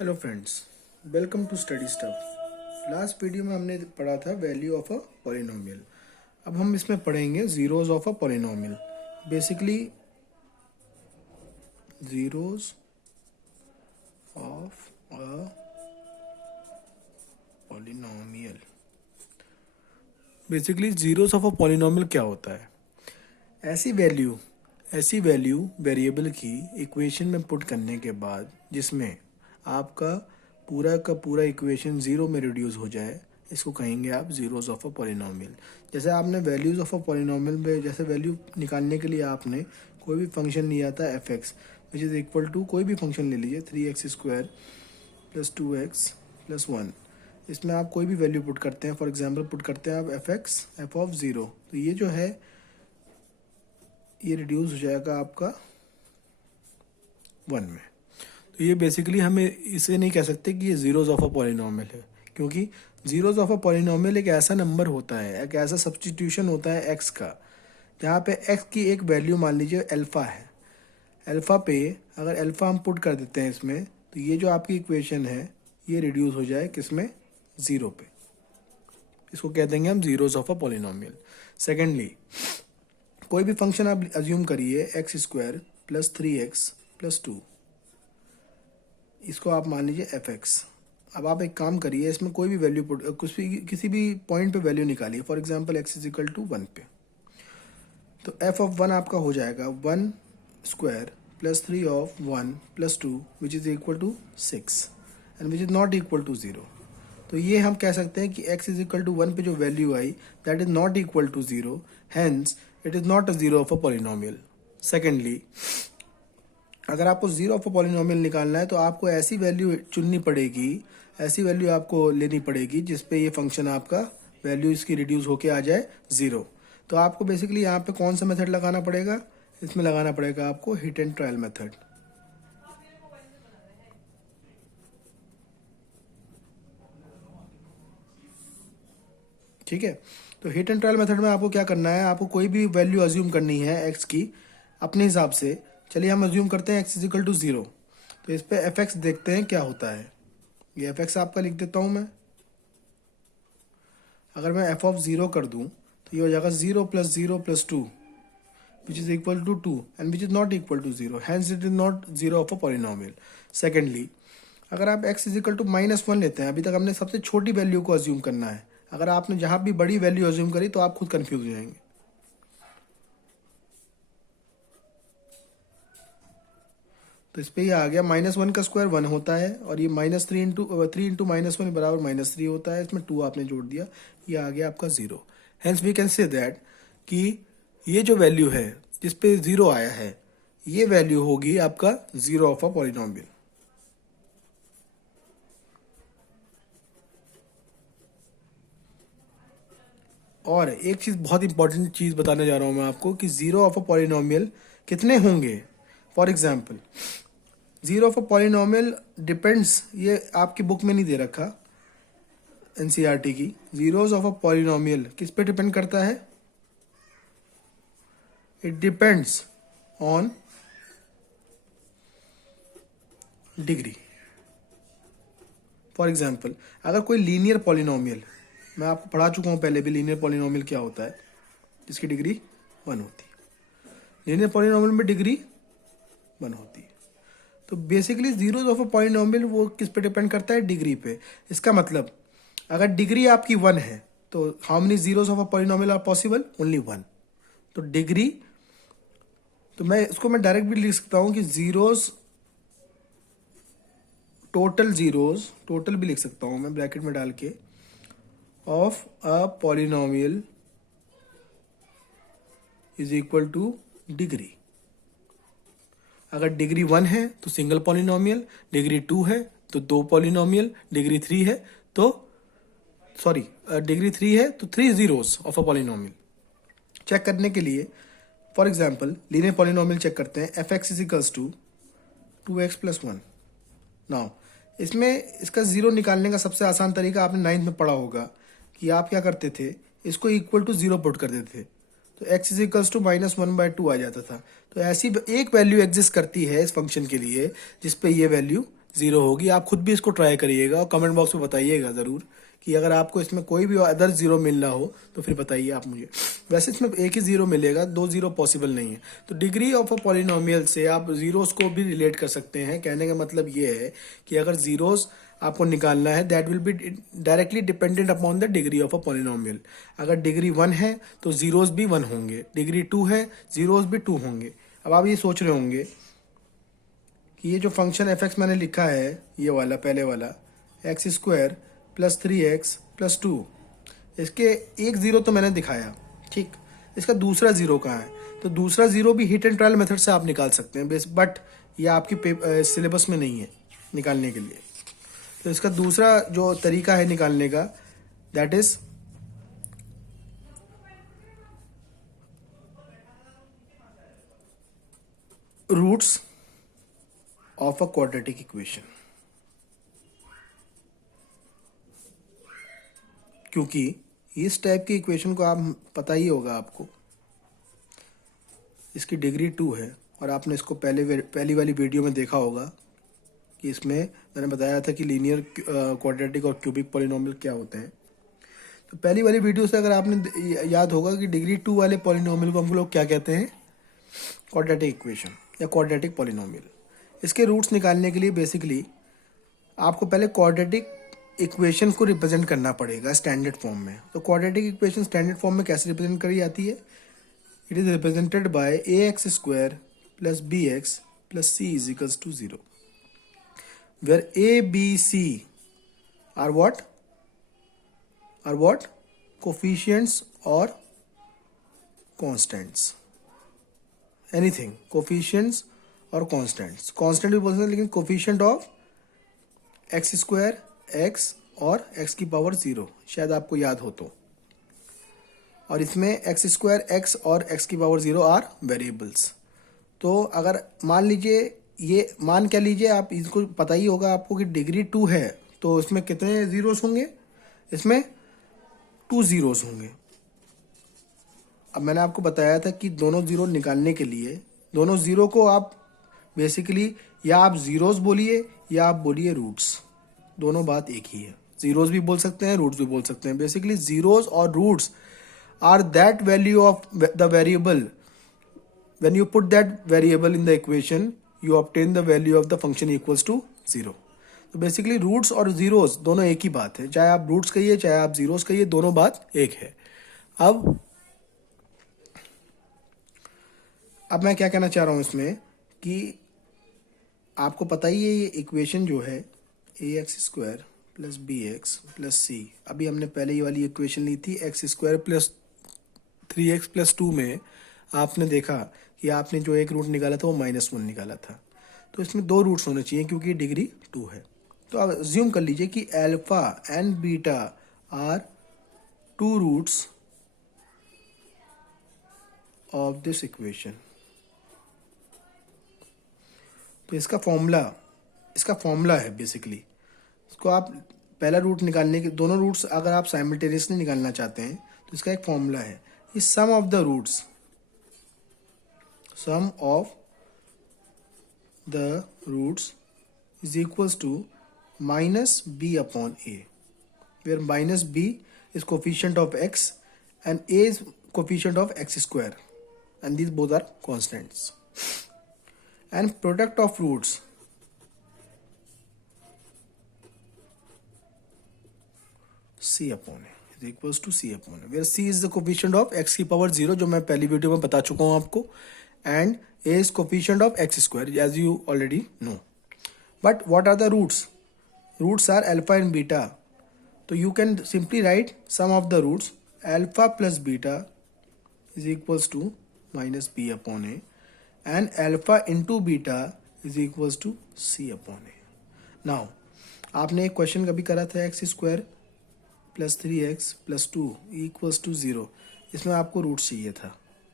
Hello friends, welcome to study stuff. Last video में हमने पढ़ा था वैल्यू ऑफ अ पॉलिनोमियल। अब हम इसमें पढ़ेंगे zeros of a polynomial. Basically zeros of a polynomial. Basically zeros of a polynomial क्या होता है? ऐसी वैल्यू वेरिएबल की इक्वेशन में पुट करने के बाद जिसमें आपका का पूरा इक्वेशन जीरो में रिड्यूस हो जाए, इसको कहेंगे आप जीरोज ऑफ अ पॉलिनोमियल। जैसे आपने वैल्यूज ऑफ अ पॉलिनोमियल में जैसे वैल्यू निकालने के लिए आपने कोई भी फंक्शन लिया था f x which is equal to कोई भी फंक्शन ले लीजिए 3x² + 2x + 1। इसमें आप कोई भी वैल्यू पुट करते हैं, फॉर एग्जांपल पुट करते हैं आप एफ ऑफ ज़ीरो, तो ये जो है ये रिड्यूस हो जाएगा आपका 1 में। तो ये बेसिकली हमें इसे नहीं कह सकते कि ये जीरोज ऑफ अ पॉलिनोमियल है, क्योंकि जीरोज ऑफ अ पॉलिनोमियल एक ऐसा नंबर होता है, एक ऐसा सब्स्टिट्यूशन होता है एक्स का, जहाँ पे एक्स की एक वैल्यू मान लीजिए अल्फ़ा है। अल्फ़ा पे अगर अल्फ़ा हम पुट कर देते हैं इसमें, तो ये जो आपकी इक्वेशन है ये रिड्यूस हो जाए किसमें? ज़ीरो पे। इसको कह देंगे हम zeros of a polynomial. Secondly, कोई भी फंक्शन आप अज्यूम करिए x² + 3x + 2, इसको आप मान लीजिए एफ एक्स। अब आप एक काम करिए, इसमें कोई भी वैल्यू पुट किसी भी पॉइंट पे वैल्यू निकालिए, फॉर एग्जांपल x = 1 पे। तो f ऑफ 1 आपका हो जाएगा 1² + 3 of 1 + 2 which is equal to 6 and which is not equal to 0। तो ये हम कह सकते हैं कि x = 1 पे जो वैल्यू आई that is not equal to 0, hence it is not a zero of a polynomial. Secondly, अगर आपको जीरो ऑफ अ पॉलिनोमियल निकालना है तो आपको ऐसी वैल्यू चुननी पड़ेगी, ऐसी वैल्यू आपको लेनी पड़ेगी जिस पे ये फंक्शन आपका वैल्यू इसकी रिड्यूस होके आ जाए ज़ीरो। तो आपको बेसिकली यहाँ पे कौन सा मेथड लगाना पड़ेगा? इसमें लगाना पड़ेगा आपको हिट एंड ट्रायल मेथड। ठीक है, तो हिट एंड ट्रायल मेथड में आपको क्या करना है, आपको कोई भी वैल्यू अज्यूम करनी है एक्स की अपने हिसाब से। चलिए हम अज्यूम करते हैं x = 0, तो इस पे एफ एक्स देखते हैं क्या होता है। ये एफ एक्स आपका लिख देता हूँ मैं। अगर मैं एफ ऑफ 0 कर दूँ तो ये हो जाएगा 0 + 0 + 2 which is equal to 2 and which is not equal to 0, hence it is not zero of a polynomial. Secondly, अगर आप x = -1 लेते हैं, अभी तक हमने सबसे छोटी वैल्यू को अज्यूम करना है। अगर आपने जहाँ भी बड़ी वैल्यू अज्यूम करी तो आप खुद कन्फ्यूज हो जाएंगे। तो इस पर ये आ गया -1 का स्क्वायर 1 होता है, और ये -3 इंटू -1 बराबर -3 होता है। इसमें 2 आपने जोड़ दिया, ये आ गया आपका 0। Hence we can say that कि ये जो वैल्यू है जिस पे 0 आया है, ये वैल्यू होगी आपका जीरो ऑफ अ पॉलिनोमियल। और एक चीज़, बहुत इंपॉर्टेंट चीज़ बताने जा रहा हूँ मैं आपको कि जीरो ऑफ अ पॉलिनोमियल कितने होंगे। For example, zero of a polynomial depends, ये आपकी बुक में नहीं दे रखा एनसीईआरटी की। जीरोज ऑफ अ पॉलिनोमियल किस पे डिपेंड करता है? It depends on degree. For example, अगर कोई लीनियर पॉलिनोमियल, मैं आपको पढ़ा चुका हूँ पहले भी लीनियर पॉलिनोमियल क्या होता है, जिसकी डिग्री 1 होती है। लीनियर पॉलिनोमियल में डिग्री 1 होती है। तो basically zeros of a polynomial वो किस पे डिपेंड करता है? डिग्री पे। इसका मतलब अगर डिग्री आपकी 1 है तो how many zeros of a polynomial are possible? Only 1। तो डिग्री, तो मैं डायरेक्ट भी लिख सकता हूँ कि जीरोज, टोटल भी लिख सकता हूँ मैं ब्रैकेट में डाल के, of a polynomial is equal two degree. अगर डिग्री 1 है तो सिंगल पॉलिनोमियल, डिग्री 2 है तो 2 पॉलिनोमियल, डिग्री 3 है तो डिग्री 3 है तो 3 zeros of a polynomial. Check करने के लिए for example linear polynomial check करते हैं। F x = 2x + 1। नाउ इसमें इसका जीरो निकालने का सबसे आसान तरीका आपने 9th में पढ़ा होगा कि आप क्या करते थे, इसको इक्वल टू 0 पुट कर देते थे, तो x = -1/2 आ जाता था। तो ऐसी एक वैल्यू एग्जिस्ट करती है इस फंक्शन के लिए जिस पे ये वैल्यू ज़ीरो होगी। आप खुद भी इसको ट्राई करिएगा और कमेंट बॉक्स में बताइएगा ज़रूर कि अगर आपको इसमें कोई भी अदर ज़ीरो मिल रहा हो तो फिर बताइए आप मुझे। वैसे इसमें एक ही ज़ीरो मिलेगा, दो ज़ीरो पॉसिबल नहीं है। तो डिग्री ऑफ अ पॉलिनोमियल से आप ज़ीरोज़ को भी रिलेट कर सकते हैं। कहने का मतलब ये है कि अगर ज़ीरोज़ आपको निकालना है that will be directly dependent upon the degree of a polynomial. अगर डिग्री 1 है तो ज़ीरोज़ भी 1 होंगे, डिग्री 2 है ज़ीरोज़ भी 2 होंगे। अब आप ये सोच रहे होंगे कि ये जो फंक्शन एफ एक्स मैंने लिखा है, ये वाला पहले वाला x square plus 3x plus 2, इसके एक ज़ीरो तो मैंने दिखाया, ठीक। इसका दूसरा ज़ीरो कहाँ है? तो दूसरा ज़ीरो भी हिट एंड ट्रायल मेथड से आप निकाल सकते हैं बेस, बट ये आपकी सिलेबस में नहीं है निकालने के लिए। तो इसका दूसरा जो तरीका है निकालने का, that is roots of a quadratic equation. क्योंकि इस टाइप की इक्वेशन को आप पता ही होगा आपको, इसकी डिग्री 2 है और आपने इसको पहली वाली वीडियो में देखा होगा कि इसमें मैंने बताया था कि लीनियर क्वाड्रेटिक और क्यूबिक पॉलिनोमियल क्या होते हैं। तो पहली वाली वीडियो से अगर आपने याद होगा कि डिग्री 2 वाले पॉलिनोमियल को हम लोग क्या कहते हैं? क्वाड्रेटिक इक्वेशन या क्वाड्रेटिक पॉलिनोमियल। इसके रूट्स निकालने के लिए बेसिकली आपको पहले क्वाड्रेटिक इक्वेशन को रिप्रेजेंट करना पड़ेगा स्टैंडर्ड फॉर्म में। तो क्वाड्रेटिक इक्वेशन स्टैंडर्ड फॉर्म में कैसे रिप्रेजेंट करी जाती है? It is represented by ax square plus bx plus c is equals to 0, where a b c are what coefficients और कॉन्स्टेंट्स, एनीथिंग कोफिशिएंट्स और कॉन्स्टेंट्स। कॉन्स्टेंट भी बोल सकते हैं लेकिन coefficient of x square, x और एक्स की power 0, शायद आपको याद हो तो। और इसमें एक्स स्क्वायर, एक्स और एक्स की पावर 0 आर वेरिएबल्स। तो अगर मान लीजिए, ये मान क्या लीजिए आप, इसको पता ही होगा आपको कि डिग्री 2 है तो इसमें कितने ज़ीरोस होंगे? इसमें 2 ज़ीरोस होंगे। अब मैंने आपको बताया था कि दोनों ज़ीरो निकालने के लिए, दोनों ज़ीरो को आप बेसिकली या आप ज़ीरोस बोलिए या आप बोलिए रूट्स, दोनों बात एक ही है। ज़ीरोस भी बोल सकते हैं, रूट्स भी बोल सकते हैं। बेसिकली ज़ीरोस और roots are that value of the variable. When you put that variable in the equation, you obtain the value of the function equals to 0. तो बेसिकली रूट्स और जीरोस दोनों एक ही बात है, चाहे आप रूट्स कहिए चाहे आप जीरोस कहिए, दोनों बात एक है। अब मैं क्या कहना चाह रहा हूँ इसमें कि आपको पता ही है ये इक्वेशन जो है ax square plus bx plus c, अभी हमने पहले ही वाली इक्वेशन ली थी x square plus 3x plus 2 में आपने देखा कि आपने जो एक रूट निकाला था वो -1 निकाला था। तो इसमें 2 रूट्स होने चाहिए क्योंकि डिग्री 2 है। तो अब अज्यूम कर लीजिए कि alpha and beta are 2 roots of this equation. तो इसका फॉर्मूला है बेसिकली। इसको आप पहला रूट निकालने के, दोनों रूट्स अगर आप साइमल्टेनियसली निकालना चाहते हैं तो इसका एक फॉर्मूला है, इस sum of the roots is equals to minus b upon a, where minus b is coefficient of x and a is coefficient of x square and these both are constants. And product of roots c upon a is equals to c upon a, where c is the coefficient of x की power 0 जो मैं पहली video में बता चुका हूँ आपको, and a is coefficient of x square as you already know. But what are the roots? Roots are alpha and beta. So you can simply write sum of the roots alpha plus beta is equals to minus b upon a, and alpha into beta is equals to c upon a. Now आपने एक question कभी करा था x square plus 3x plus 2 equals to 0, इसमें आपको roots चाहिए था।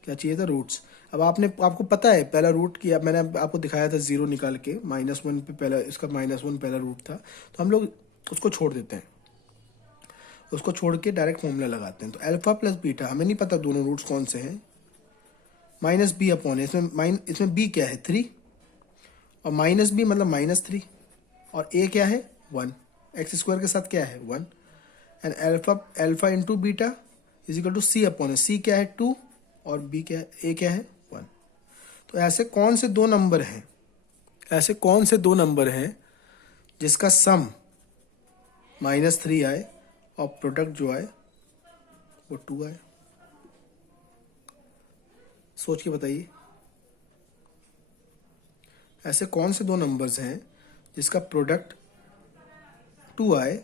क्या चाहिए था? रूट्स। अब आपको पता है पहला रूट किया, मैंने आपको दिखाया था 0 निकाल के, -1 पे पहला, इसका -1 पहला रूट था, तो हम लोग उसको छोड़ देते हैं, उसको छोड़ के डायरेक्ट फॉर्मूला लगाते हैं। तो अल्फा प्लस बीटा, हमें नहीं पता दोनों रूट्स कौन से हैं, माइनस बी अपॉन, इसमें बी क्या है? 3, और माइनस बी मतलब -3, और ए क्या है 1, एक्स स्क्वायर के साथ क्या है 1, and alpha into beta is equal to c upon a, c क्या है 2 और बी क्या है, ए क्या है 1। तो ऐसे कौन से दो नंबर हैं, ऐसे कौन से दो नंबर हैं जिसका सम -3 आए और प्रोडक्ट जो आए वो 2 आए? सोच के बताइए, ऐसे कौन से दो नंबर्स हैं जिसका प्रोडक्ट 2 आए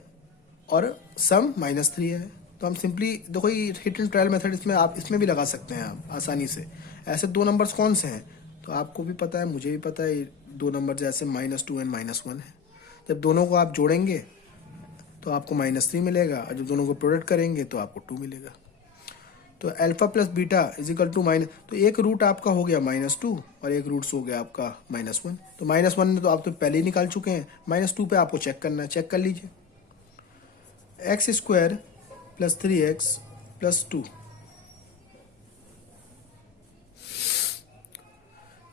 और सम -3 आए? तो हम सिंपली देखो, ये हिट एंड ट्रायल मेथड इसमें आप इसमें भी लगा सकते हैं आप आसानी से। ऐसे दो नंबर्स कौन से हैं? तो आपको भी पता है, मुझे भी पता है, ये दो नंबर जैसे -2 एंड -1 है। जब दोनों को आप जोड़ेंगे तो आपको -3 मिलेगा, और जब दोनों को प्रोडक्ट करेंगे तो आपको 2 मिलेगा। तो alpha plus beta is equal to minus, तो एक रूट आपका हो गया -2 और एक रूट्स हो गया आपका -1। तो -1 में तो आप तो पहले ही निकाल चुके हैं, -2 पे आपको चेक करना है, चेक कर लीजिए। X square plus 3x plus 2,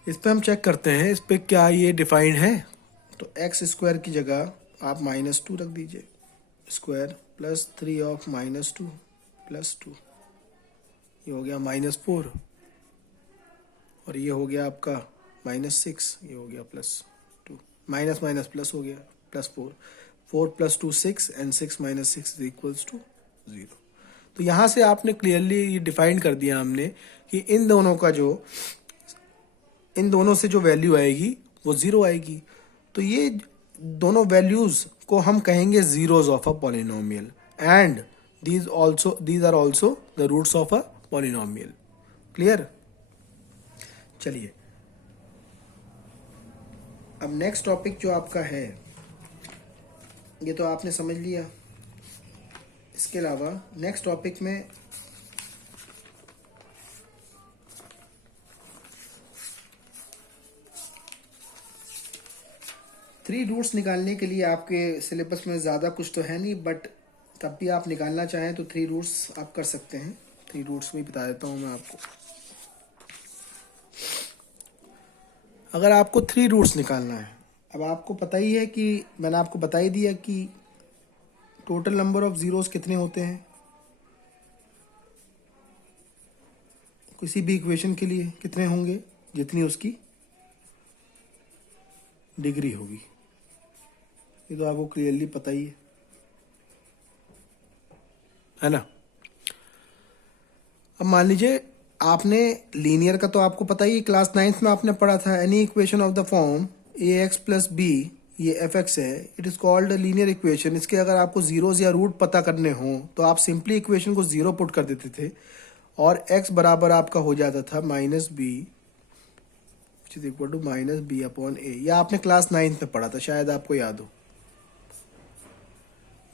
इस पे हम चेक करते हैं इस पे क्या ये डिफाइंड है। तो एक्स स्क्वायर की जगह आप -2 रख दीजिए, स्क्वायर प्लस 3 ऑफ -2 प्लस 2, ये हो गया -4, और ये हो गया आपका -6, ये हो गया +2, माइनस माइनस प्लस हो गया +4, 4 + 2 6 एंड 6 - 6 इज इक्वल्स टू 0। तो यहाँ से आपने क्लियरली ये डिफाइन कर दिया हमने कि इन दोनों से जो वैल्यू आएगी वो 0 आएगी। तो ये दोनों वैल्यूज को हम कहेंगे zeros of a polynomial, and these are also the roots of a polynomial। Clear? चलिए, अब नेक्स्ट टॉपिक जो आपका है ये तो आपने समझ लिया। इसके अलावा नेक्स्ट टॉपिक में थ्री रूट्स निकालने के लिए आपके सिलेबस में ज़्यादा कुछ तो है नहीं, बट तब भी आप निकालना चाहें तो थ्री रूट्स आप कर सकते हैं। थ्री रूट्स भी बता देता हूँ मैं आपको। अगर आपको थ्री रूट्स निकालना है, अब आपको पता ही है कि मैंने आपको बता ही दिया कि टोटल नंबर ऑफ जीरोस कितने होते हैं किसी भी इक्वेशन के लिए, कितने होंगे, जितनी उसकी डिग्री होगी। ये तो आपको क्लियरली पता ही है ना। अब मान लीजिए आपने लीनियर का तो आपको पता ही, क्लास 9th में आपने पढ़ा था, any equation of the form ax plus b, ये fx है, it is called linear equation. इसके अगर आपको जीरोस या रूट पता करने हो तो आप सिंपली इक्वेशन को 0 पुट कर देते थे और x बराबर आपका हो जाता था -b which is equal to -b upon a। यह आपने क्लास 9th में पढ़ा था, शायद आपको याद हो।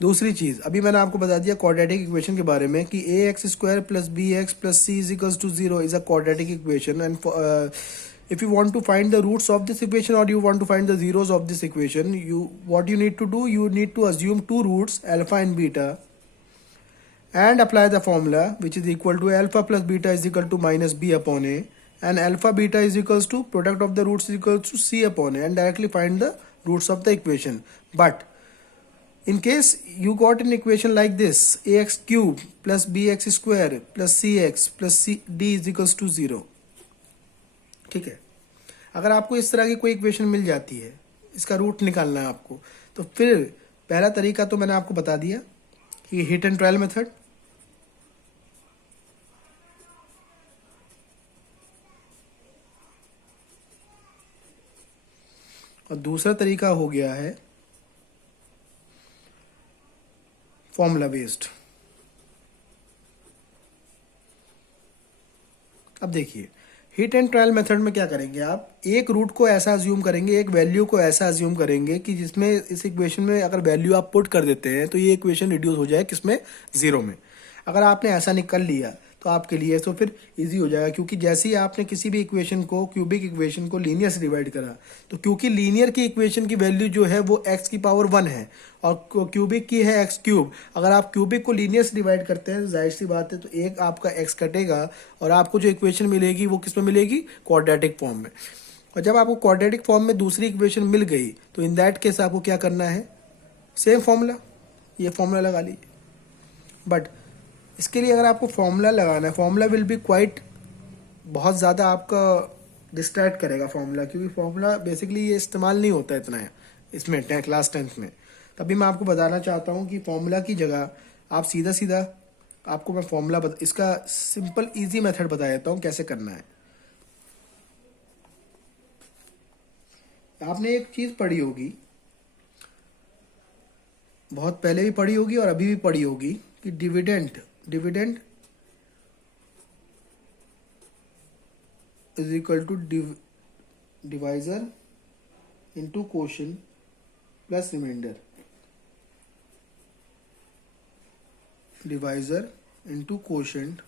दूसरी चीज, अभी मैंने आपको बता दिया क्वाड्रेटिक इक्वेशन के बारे में कि ax square plus bx plus c is equals to 0 is a quadratic equation, and if you want to find the roots of this equation or you want to find the zeros of this equation, what you need to do, you need to assume two roots alpha and beta and apply the formula which is equal to alpha plus beta is equal to minus b upon a, and alpha beta is equals to product of the roots is equals to c upon a, and directly find the roots of the equation. But in case you got an equation like this, ax cube plus bx square plus cx plus d is equals to 0, ठीक है। अगर आपको इस तरह की कोई equation मिल जाती है, इसका रूट निकालना है आपको, तो फिर पहला तरीका तो मैंने आपको बता दिया कि हिट एंड ट्रायल मेथड, और दूसरा तरीका हो गया है फॉर्मूला बेस्ड। अब देखिए, हिट एंड ट्रायल मेथड में क्या करेंगे आप, एक रूट को ऐसा अज्यूम करेंगे, एक वैल्यू को ऐसा अज्यूम करेंगे कि जिसमें इस इक्वेशन में अगर वैल्यू आप पुट कर देते हैं तो ये इक्वेशन रिड्यूस हो जाए किसमें, 0 में। अगर आपने ऐसा निकाल लिया तो आपके लिए तो फिर इजी हो जाएगा, क्योंकि जैसे ही आपने किसी भी इक्वेशन को, क्यूबिक इक्वेशन को लीनियर से डिवाइड करा, तो क्योंकि लीनियर की इक्वेशन की वैल्यू जो है वो x की पावर 1 है और क्यूबिक की है x क्यूब। अगर आप क्यूबिक को लीनियर से डिवाइड करते हैं, जाहिर सी बात है, तो एक आपका x कटेगा और आपको जो इक्वेशन मिलेगी वो किस में मिलेगी, क्वाड्रेटिक फॉर्म में। और जब आपको क्वाड्रेटिक फॉर्म में दूसरी इक्वेशन मिल गई तो इन दैट केस आपको क्या करना है, सेम फॉर्मूला, ये फॉर्मूला लगा लीजिए। बट इसके लिए अगर आपको फॉर्मूला लगाना है, फॉर्मूला विल बी क्वाइट, बहुत ज़्यादा आपका डिस्ट्रैक्ट करेगा फॉर्मूला, क्योंकि फॉर्मूला बेसिकली ये इस्तेमाल नहीं होता इतना है इसमें क्लास 10th में। तभी मैं आपको बताना चाहता हूँ कि फॉर्मूला की जगह आप सीधा सीधा, आपको मैं फॉर्मूला इसका सिंपल इजी मेथड बता देता हूँ कैसे करना है। आपने एक चीज़ पढ़ी होगी, बहुत पहले भी पढ़ी होगी और अभी भी पढ़ी होगी, कि dividend is equal to divisor into quotient plus remainder, divisor into quotient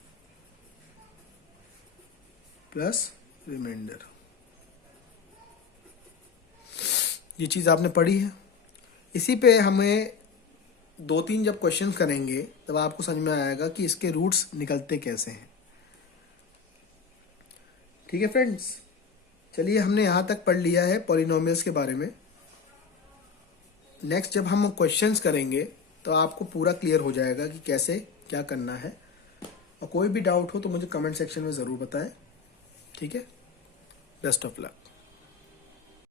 plus remainder. ये चीज़ आपने पढ़ी है। इसी पे हमें 2-3 जब क्वेश्चन करेंगे तब आपको समझ में आएगा कि इसके रूट्स निकलते कैसे हैं। ठीक है फ्रेंड्स, चलिए हमने यहाँ तक पढ़ लिया है पॉलिनोमियल्स के बारे में। नेक्स्ट जब हम क्वेश्चंस करेंगे तो आपको पूरा क्लियर हो जाएगा कि कैसे क्या करना है। और कोई भी डाउट हो तो मुझे कमेंट सेक्शन में ज़रूर बताएं। ठीक है, बेस्ट ऑफ लक।